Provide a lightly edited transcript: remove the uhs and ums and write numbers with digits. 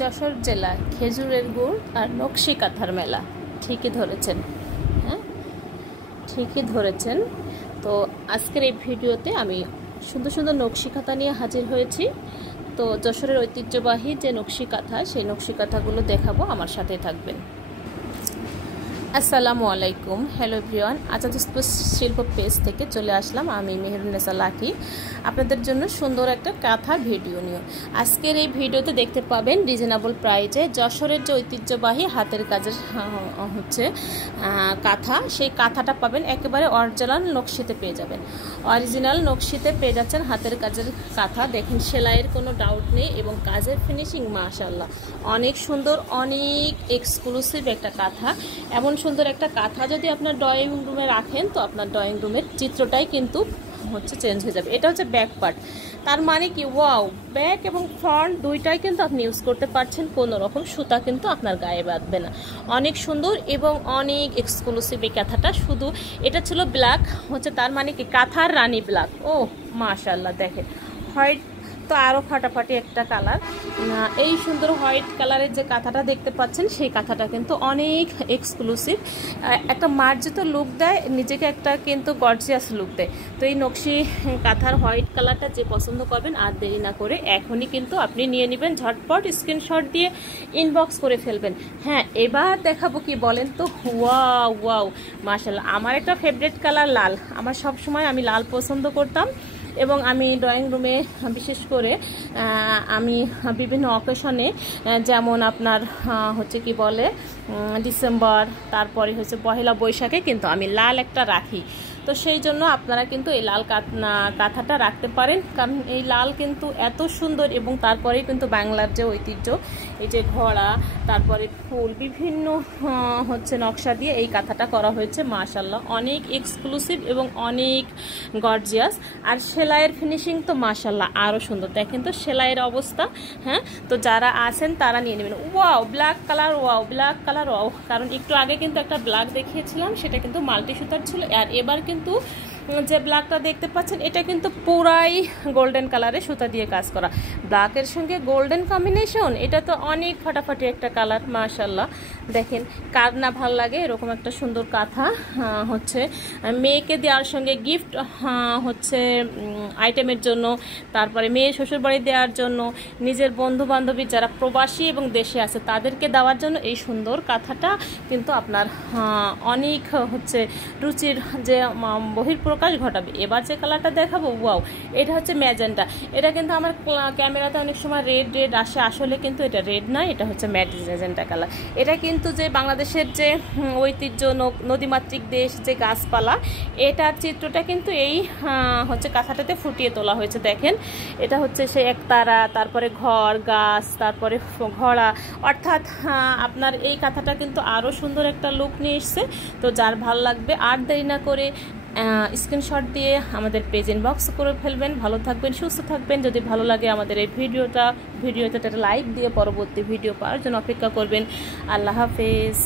যশোর জেলা খেজুরের গুড় আর নকশি কাঁথার মেলা। ঠিকই ধরেছেন, হ্যাঁ ঠিকই ধরেছেন। তো আজকের এই ভিডিওতে আমি সুন্দর সুন্দর নকশি কাঁথা নিয়ে হাজির হয়েছি। তো যশোরের ঐতিহ্যবাহী যে নকশি কাঁথা, সেই নকশি কাঁথাগুলো দেখাবো, আমার সাথে থাকবেন। আসসালামু আলাইকুম, হ্যালো এভরিওয়ান। আজাদ শিল্প পেজ থেকে চলে আসলাম আমি মেহেরুন্নেসা লাকি, আপনাদের জন্য সুন্দর একটা কাঁথার ভিডিও নিয়ে। আজকের এই ভিডিওতে দেখতে পাবেন রিজনেবল প্রাইজে যশোরের যে ঐতিহ্যবাহী হাতের কাজের কাঁথা, সেই কাঁথাটা পাবেন একেবারে অরিজিনাল নকশিতে পেয়ে যাবেন। অরিজিনাল নকশিতে পেয়ে যাচ্ছেন হাতের কাজের কাঁথা। দেখেন, সেলাইয়ের কোনো ডাউট নেই এবং কাজের ফিনিশিং মাশাআল্লাহ অনেক সুন্দর, অনেক এক্সক্লুসিভ একটা কাঁথা। এমন সুন্দর একটা কাঁথা যদি আপনার ড্রয়িং রুমে রাখেন, তো আপনার ড্রয়িং রুমের চিত্রটাই কিন্তু চেঞ্জ হয়ে যাবে। এটা হচ্ছে ব্যাক পার্ট, তার মানে কি ওয়াও, ব্যাক এবং ফ্রন্ট দুইটাই কিন্তু আপনি ইউজ করতে পারছেন, কোনো রকম সুতা কিন্তু আপনার গায়ে বাঁধবে না। অনেক সুন্দর এবং অনেক এক্সক্লুসিভ এই কাঁথাটা। শুধু এটা ছিল ব্ল্যাক, তার মানে কি কাঁথার রানী ব্ল্যাক। ও মাশাআল্লাহ, দেখেন হোয়াইট তো আরও ফাটাফাটি একটা কালার। এই সুন্দর হোয়াইট কালারের যে কাঁথাটা দেখতে পাচ্ছেন, সেই কাঁথাটা কিন্তু অনেক এক্সক্লুসিভ, একটা মার্জিত লুক দেয়, নিজেকে একটা কিন্তু গর্জিয়াস লুক দেয়। তো এই নকশি কাঁথার হোয়াইট কালারটা যে পছন্দ করবেন, আর দেরি না করে এখনই কিন্তু আপনি নিয়ে নেবেন, ঝটপট স্ক্রিনশট দিয়ে ইনবক্স করে ফেলবেন। হ্যাঁ, এবার দেখাবো কি বলেন তো, ওয়াও ওয়াও মাশাআল্লাহ। আমার একটা ফেভারিট কালার লাল, আমার সব সময় আমি লাল পছন্দ করতাম এবং আমি ড্রয়িং রুমে বিশেষ করে আমি বিভিন্ন অকেশনে, যেমন আপনার কি বলে ডিসেম্বর, তারপরে পহেলা বৈশাখে কিন্তু আমি লাল একটা রাখি। তো সেই জন্য আপনারা কিন্তু এই লাল কাঁথাটা রাখতে পারেন, কারণ এই লাল কিন্তু এত সুন্দর। এবং তারপরে কিন্তু বাংলার যে ঐতিহ্য, এই যে ঘোড়া, তারপরে ফুল, বিভিন্ন নকশা দিয়ে এই কাঁথাটা করা হয়েছে। মাশাআল্লাহ অনেক এক্সক্লুসিভ এবং অনেক গর্জিয়াস। আর সেলাইয়ের ফিনিশিং তো মাশাআল্লাহ আরও সুন্দর। দেখেন তো সেলাইয়ের অবস্থা। হ্যাঁ, তো যারা আছেন তারা নিয়ে নেবেন। Wow black colour, wow black colour, wow. কারণ একটু আগে কিন্তু একটা ব্ল্যাক দেখিয়েছিলাম, সেটা কিন্তু মাল্টি সুতার ছিল। আর এবার কিন্তু যে ব্ল্যাকটা দেখতে পাচ্ছেন, এটা কিন্তু পুরাই গোল্ডেন কালারে সুতা দিয়ে কাজ করা। ব্ল্যাকের সঙ্গে গোল্ডেন কম্বিনেশন, এটা তো অনেক ফাটাফাটি একটা কালার। মাশাআল্লাহ, দেখেন কার না ভাল লাগে এরকম একটা সুন্দর কাঁথা। মেয়েকে দেওয়ার সঙ্গে গিফট আইটেমের জন্য, তারপরে মেয়ে শ্বশুরবাড়ি দেওয়ার জন্য, নিজের বন্ধু বান্ধবী যারা প্রবাসী এবং দেশে আছে তাদেরকে দেওয়ার জন্য এই সুন্দর কাঁথাটা কিন্তু আপনার অনেক রুচির যে বহিঃপ্রকাশ ঘটাবে। এবার যে কালারটা দেখাবো, ওয়াও, এটা হচ্ছে ম্যাজেন্টা। এটা কিন্তু আমার ক্যামেরাতে অনেক সময় রেড রেড আসে, আসলে কিন্তু এটা রেড নয়, এটা হচ্ছে ম্যাজেন্টা কালার। এটা কিন্তু যে বাংলাদেশের যে ঐতিহ্য, নদীমাতৃক দেশ, যে গাছপালা, এটার চিত্রটা কিন্তু এই কাঁথাটাতে ফুটিয়ে তোলা হয়েছে। দেখেন, এটা সে একতারা, তারপরে ঘর, গাছ, তারপরে ঘোড়া, অর্থাৎ আপনার এই কাঁথাটা কিন্তু আরও সুন্দর একটা লুক নিয়ে এসছে। তো যার ভালো লাগবে আর দেরি না করে স্ক্রিনশট দিয়ে আমাদের পেজ ইনবক্স করে ফেলবেন। ভালো থাকবেন, সুস্থ থাকবেন। যদি ভালো লাগে আমাদের এই ভিডিওতে একটা লাইক দিয়ে পরবর্তী ভিডিও পাওয়ার জন্য অপেক্ষা করবেন। আল্লাহ হাফেজ।